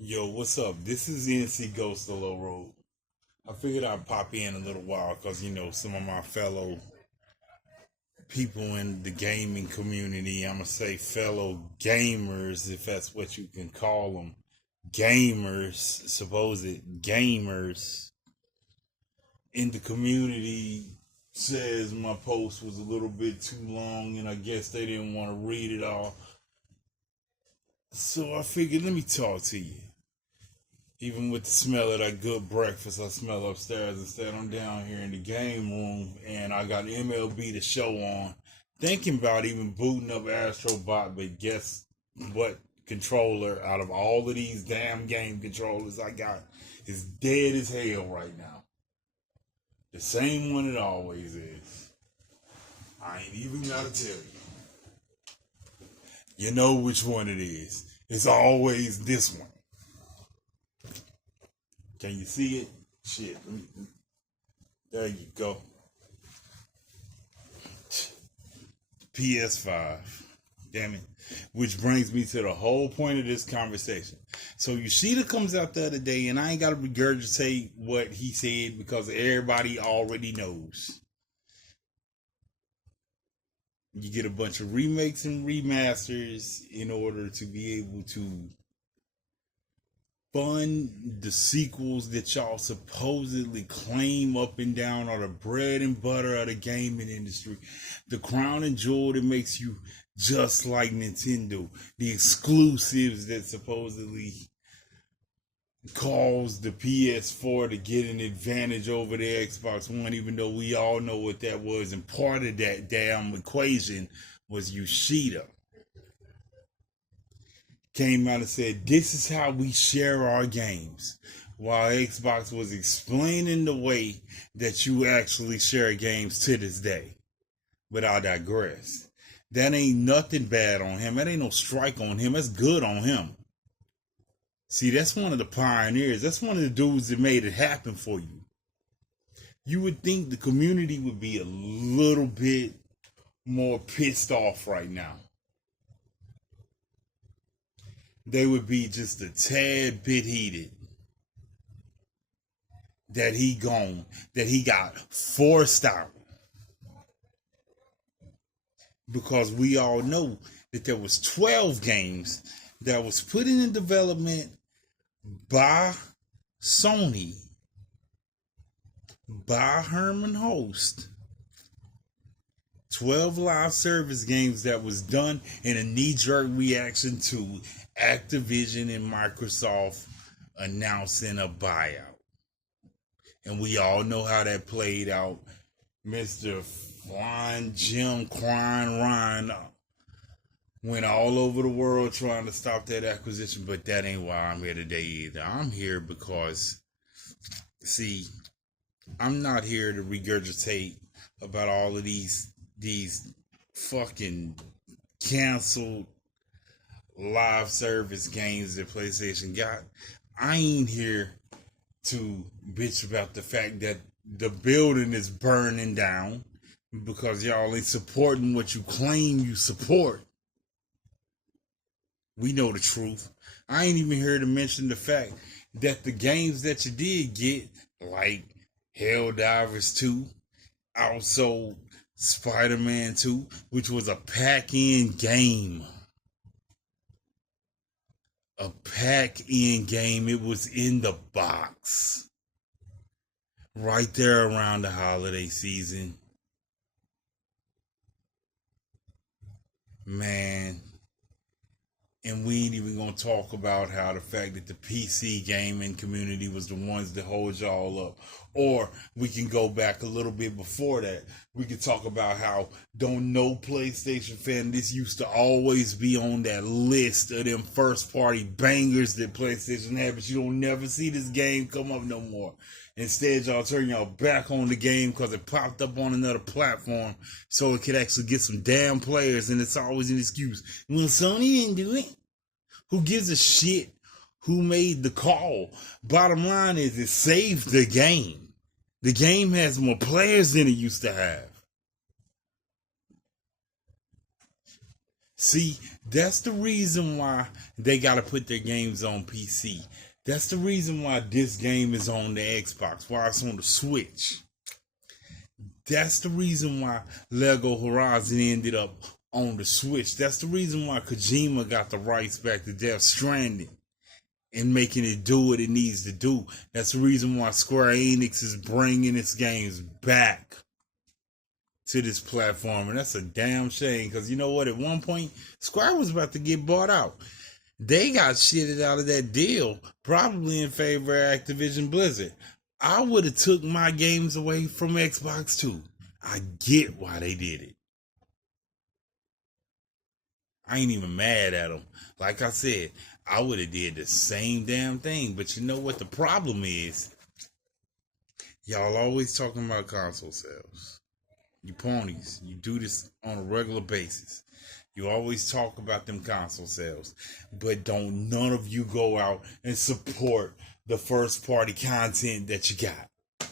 Yo, what's up? This is NC Ghost of Low Road. I figured I'd pop in a little while because, some of my fellow people in the gaming community, I'm going to say fellow gamers, if that's what you can call them, gamers, supposed gamers in the community says my post was a little bit too long and I guess they didn't want to read it all. So I figured, let me talk to you. Even with the smell of that good breakfast I smell upstairs, instead I'm down here in the game room and I got MLB The Show on, thinking about even booting up Astrobot, but guess what controller out of all of these damn game controllers I got is dead as hell right now. The same one it always is. I ain't even gotta tell you. You know which one it is. It's always this one. Can you see it? Shit. There you go. PS5. Damn it. Which brings me to the whole point of this conversation. So Yoshida comes out the other day, and I ain't got to regurgitate what he said because everybody already knows. You get a bunch of remakes and remasters in order to be able to fund the sequels that y'all supposedly claim up and down are the bread and butter of the gaming industry, the crown and jewel that makes you just like Nintendo, the exclusives that supposedly cause the PS4 to get an advantage over the Xbox One, even though we all know what that was, and part of that damn equation was Yoshida. Came out and said, this is how we share our games. While Xbox was explaining the way that you actually share games to this day. But I digress. That ain't nothing bad on him. That ain't no strike on him. That's good on him. See, that's one of the pioneers. That's one of the dudes that made it happen for you. You would think the community would be a little bit more pissed off right now. They would be just a tad bit heated that he gone, that he got forced out. Because we all know that there was 12 games that was put in development by Sony, by Herman Host. 12 live service games that was done in a knee-jerk reaction to Activision and Microsoft announcing a buyout. And we all know how that played out. Mr. Flying Jim Crying Ryan went all over the world trying to stop that acquisition, but that ain't why I'm here today either. I'm here because, see, I'm not here to regurgitate about all of these fucking canceled live service games that PlayStation got. I ain't here to bitch about the fact that the building is burning down because y'all ain't supporting what you claim you support. We know the truth. I ain't even here to mention the fact that the games that you did get, like Helldivers 2, also Spider-Man 2, which was a pack-in game. A pack-in game. It was in the box. Right there around the holiday season. Man. And we ain't even gonna talk about how the fact that the PC gaming community was the ones that hold y'all up. Or we can go back a little bit before that. We could talk about how don't no PlayStation fan, this used to always be on that list of them first party bangers that PlayStation had, but you don't never see this game come up no more. Instead, y'all turn y'all back on the game because it popped up on another platform so it could actually get some damn players, and it's always an excuse. Well, Sony didn't do it. Who gives a shit who made the call? Bottom line is it saved the game. The game has more players than it used to have. See, that's the reason why they got to put their games on PC. That's the reason why this game is on the Xbox, why it's on the Switch. That's the reason why Lego Horizon ended up on the Switch. That's the reason why Kojima got the rights back to Death Stranding and making it do what it needs to do. That's the reason why Square Enix is bringing its games back to this platform. And that's a damn shame, because you know what? At one point, Square was about to get bought out. They got shitted out of that deal, probably in favor of Activision Blizzard. I would have took my games away from Xbox too. I get why they did it. I ain't even mad at them. Like I said, I would have did the same damn thing. But you know what the problem is? Y'all always talking about console sales. You ponies, you do this on a regular basis. You always talk about them console sales, but don't none of you go out and support the first party content that you got,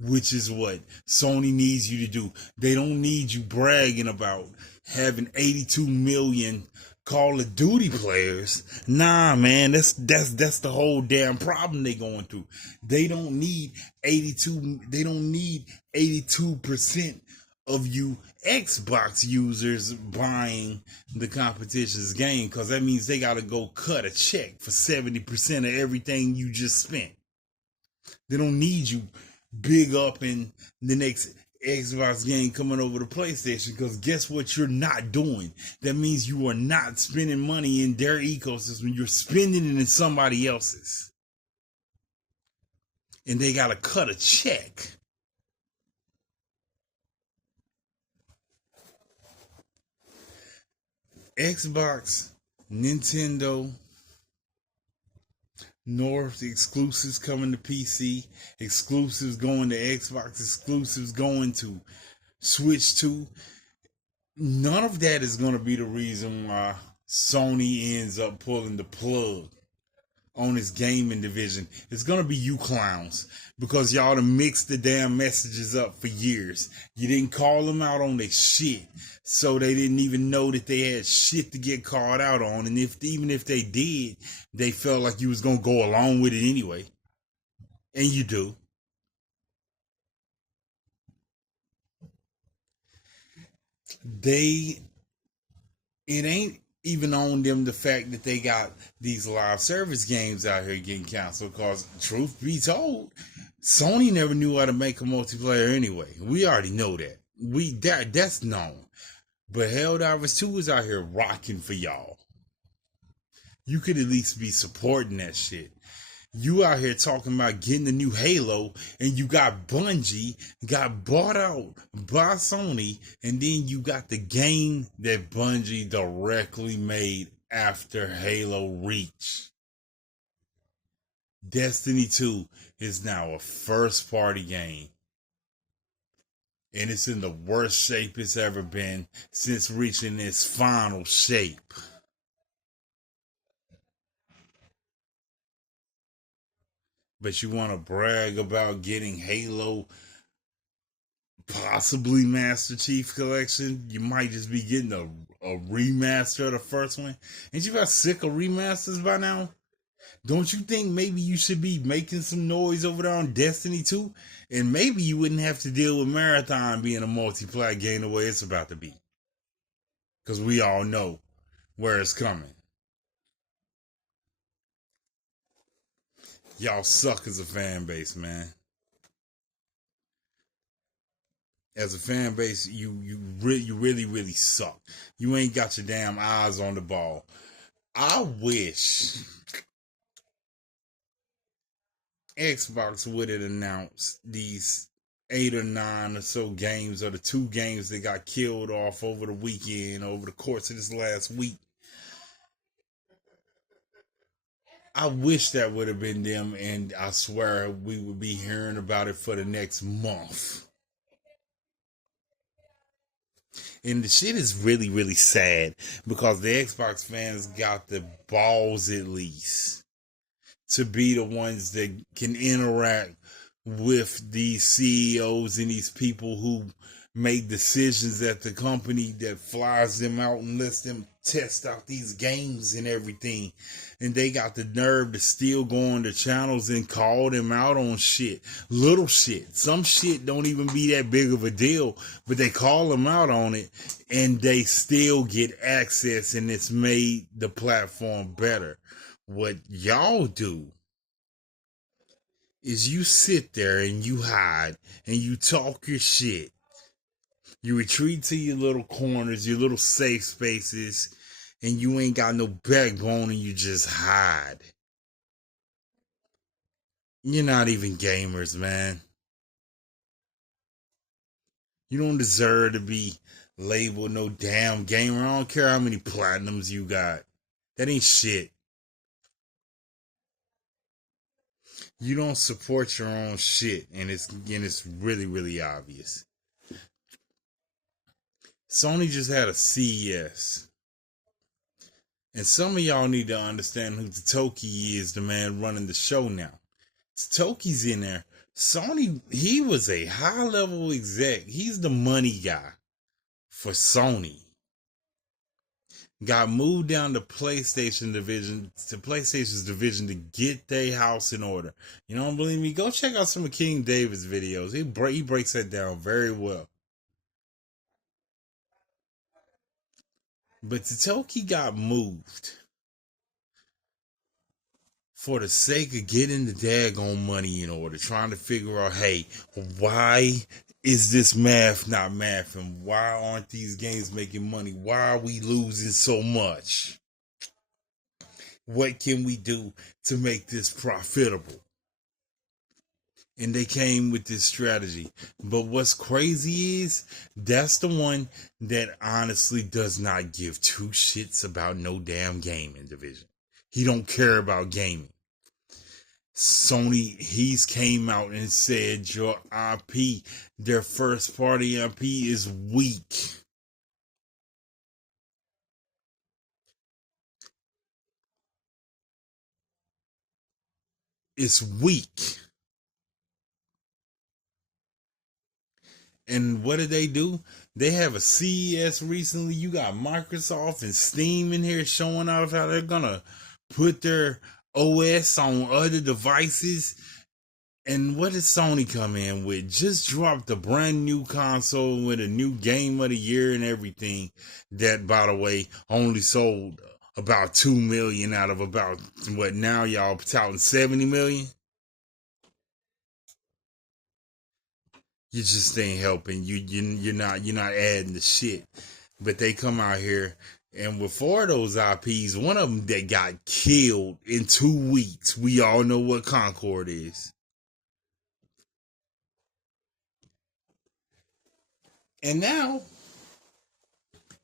which is what Sony needs you to do. They don't need you bragging about having 82 million Call of Duty players. Nah, man, that's the whole damn problem they going through. They don't need 82. They don't need 82% of you Xbox users buying the competition's game, because that means they got to go cut a check for 70% of everything you just spent. They don't need you big up in the next Xbox game coming over to PlayStation, because guess what you're not doing? That means you are not spending money in their ecosystem. You're spending it in somebody else's. And they got to cut a check. Xbox, Nintendo, North exclusives coming to PC, exclusives going to Xbox, exclusives going to Switch 2. None of that is going to be the reason why Sony ends up pulling the plug on its gaming division. It's going to be you clowns, because y'all done mixed the damn messages up for years. You didn't call them out on their shit, so they didn't even know that they had shit to get called out on. And even if they did, they felt like you was going to go along with it anyway. And you do. It ain't even on them the fact that they got these live service games out here getting canceled, because truth be told, Sony never knew how to make a multiplayer anyway. We already know that. That's known. But Helldivers 2 is out here rocking for y'all. You could at least be supporting that shit. You out here talking about getting the new Halo, and you got Bungie got bought out by Sony, and then you got the game that Bungie directly made after Halo Reach. Destiny 2 is now a first party game, and it's in the worst shape it's ever been since reaching its final shape. But you want to brag about getting Halo, possibly Master Chief Collection? You might just be getting a remaster of the first one. Ain't you got sick of remasters by now? Don't you think maybe you should be making some noise over there on Destiny 2? And maybe you wouldn't have to deal with Marathon being a multiplayer game the way it's about to be. Because we all know where it's coming. Y'all suck as a fan base, man. As a fan base, you really suck. You ain't got your damn eyes on the ball. I wish Xbox would have announced these 8 or 9 or so games, or the 2 games that got killed off over the weekend, over the course of this last week. I wish that would have been them, and I swear we would be hearing about it for the next month. And the shit is really sad, because the Xbox fans got the balls, at least, to be the ones that can interact with these CEOs and these people who make decisions at the company that flies them out and lets them test out these games and everything. And they got the nerve to still go on the channels and call them out on shit. Little shit. Some shit don't even be that big of a deal, but they call them out on it and they still get access, and it's made the platform better. What y'all do is you sit there and you hide and you talk your shit. You retreat to your little corners, your little safe spaces, and you ain't got no backbone and you just hide. You're not even gamers, man. You don't deserve to be labeled no damn gamer. I don't care how many platinums you got. That ain't shit. You don't support your own shit, and it's really, really obvious. Sony just had a CES. And some of y'all need to understand who Toki is, the man running the show now. Toki's in there. Sony, he was a high-level exec. He's the money guy for Sony. Got moved down to PlayStation's division to get their house in order. You don't believe me? Go check out some of King David's videos. He breaks that down very well. But Toki got moved for the sake of getting the daggone money in order, trying to figure out, hey, why is this math not mathing? Why aren't these games making money? Why are we losing so much? What can we do to make this profitable? And they came with this strategy. But what's crazy is that's the one that honestly does not give two shits about no damn gaming division. He don't care about gaming. Sony, he's came out and said your IP, their first party IP is weak. It's weak. And what did they do? They have a CES recently. You got Microsoft and Steam in here showing off how they're gonna put their OS on other devices. And what did Sony come in with? Just dropped a brand new console with a new game of the year and everything. That, by the way, only sold about 2 million out of about, what, now y'all touting 70 million? You just ain't helping. You're not adding the shit. But they come out here, and with 4 of those IPs, one of them that got killed in 2 weeks. We all know what Concord is. And now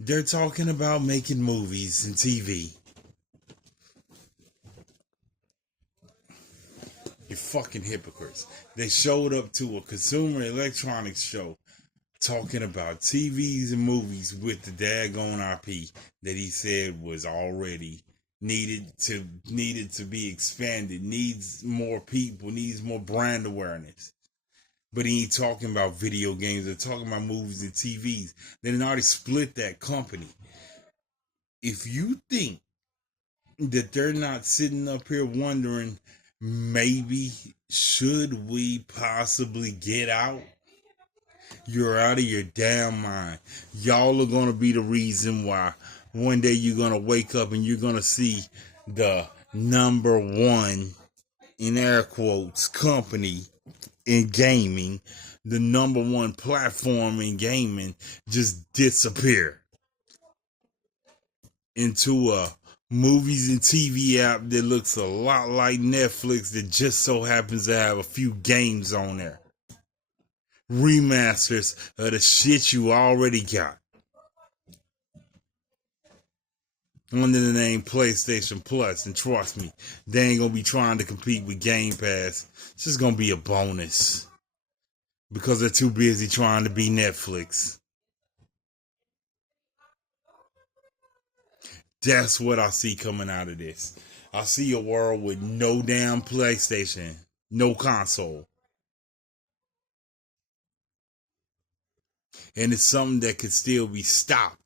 they're talking about making movies and TV. You're fucking hypocrites. They showed up to a consumer electronics show talking about TVs and movies with the daggone IP that he said was already needed to be expanded, needs more people, needs more brand awareness. But he ain't talking about video games. They're talking about movies and TVs. They done already split that company. If you think that they're not sitting up here wondering, maybe should we possibly get out? You're out of your damn mind. Y'all are going to be the reason why one day you're going to wake up and you're going to see the number one, in air quotes, company in gaming, the number one platform in gaming, just disappear into a movies and TV app that looks a lot like Netflix that just so happens to have a few games on there. Remasters of the shit you already got. Under the name PlayStation Plus, and trust me, they ain't gonna be trying to compete with Game Pass. It's just gonna be a bonus. Because they're too busy trying to be Netflix. That's what I see coming out of this. I see a world with no damn PlayStation, no console. and it's something that could still be stopped.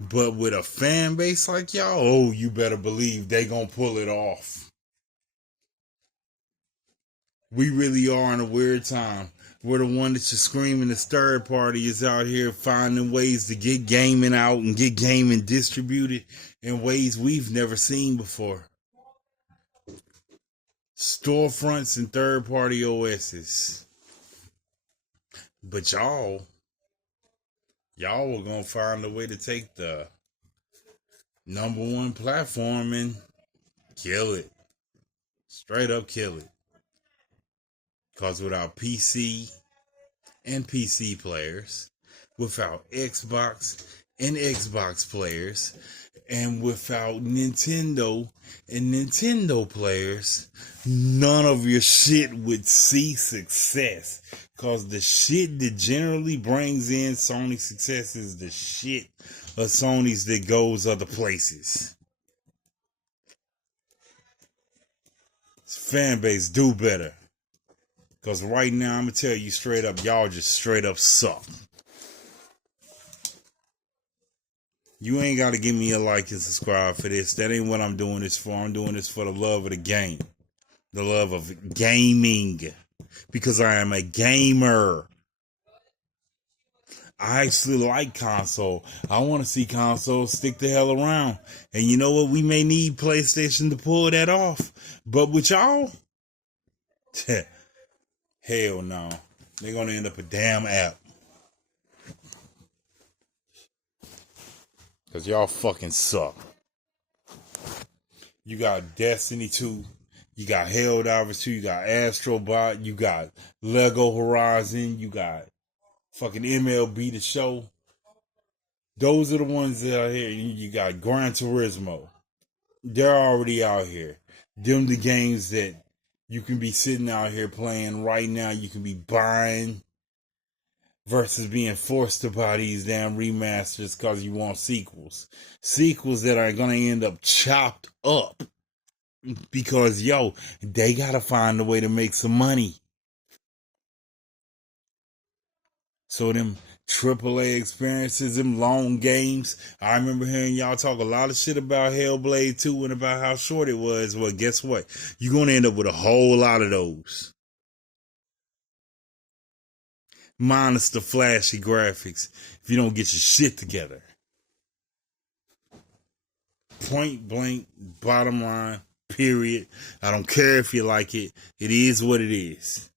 But with a fan base like y'all, oh, you better believe they gonna pull it off. We really are in a weird time. We're the one that you're screaming this third party is out here finding ways to get gaming out and get gaming distributed in ways we've never seen before. Storefronts and third party OSs. But y'all were gonna find a way to take the number one platform and kill it. Straight up kill it. Because without PC and PC players, without Xbox and Xbox players, and without Nintendo and Nintendo players, none of your shit would see success. Because the shit that generally brings in Sony success is the shit of Sony's that goes other places. Fan base, do better. Because right now, I'm going to tell you straight up, y'all just straight up suck. You ain't got to give me a like and subscribe for this. That ain't what I'm doing this for. I'm doing this for the love of the game. The love of gaming. Because I am a gamer. I actually like console. I want to see consoles stick the hell around. And you know what? We may need PlayStation to pull that off. But with y'all, hell no. They're going to end up a damn app. Because y'all fucking suck. You got Destiny 2. You got Helldivers 2. You got Astrobot. You got Lego Horizon. You got fucking MLB The Show. Those are the ones that are here. You got Gran Turismo. They're already out here. Them the games that you can be sitting out here playing right now. You can be buying versus being forced to buy these damn remasters because you want sequels. Sequels that are going to end up chopped up because, yo, they got to find a way to make some money. So them AAA experiences, them long games. I remember hearing y'all talk a lot of shit about Hellblade 2 and about how short it was. Well, guess what? You're going to end up with a whole lot of those. Minus the flashy graphics if you don't get your shit together. Point blank, bottom line, period. I don't care if you like it. It is what it is.